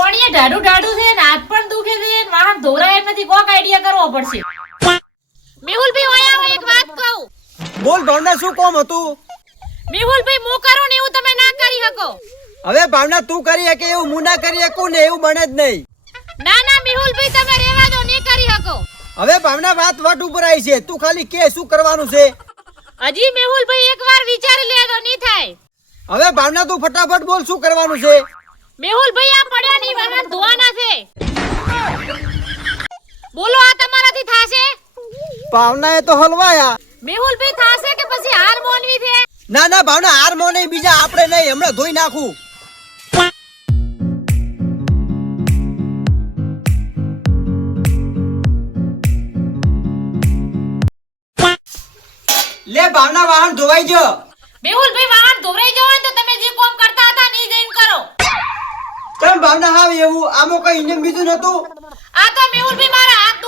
પોણીએ ઢાડું ઢાડું છે ને હાથ પણ દુખે છે ને વાહન ધોરાય નથી કોક આઈડિયા કરવો પડશે મેહુલભાઈ ઓય આવો એક વાત કહું બોલ ભાવના શું કોમ હતું? મેહુલભાઈ મો કરો ને એવું તમે ના કરી શકો હવે ભાવના તું કરી શકે એવું હું ના કરી શકું ને એવું બને જ નહીં. ના ના મેહુલભાઈ તમે રહેવા દો ને કરી શકો હવે ભાવના વાત વટ ઉપર આવી છે. તું ખાલી કે શું કરવાનું છે? હજી મેહુલભાઈ એકવાર વિચારી લે તો નહીં થાય હવે ભાવના તું ફટાફટ બોલ શું કરવાનું છે? મેહુલભાઈ આ પડ્યા ની વાહન ધોવાના છે બોલો આ તમારાથી થાશે ભાવના એ તો હલવાયા. મેહુલભાઈ થાશે કે પછી હાર મોનવી છે ના ના ભાવના હાર મો નહીં, બીજા આપણે નહીં, હમણાં ધોઈ નાખું. લે ભાવના વાહન ધોવાઈ ગયો. મેહુલભાઈ વાહન ધોરાઈ જવો ને તો તમે જે કામ કરતા હતા ને ઈ જઈને કરો કેમ ભાવના હાવ એવું? આમાં કઈ ઇન્જન બીજું નતું? આ તો મેહુલભાઈ મારા હાથ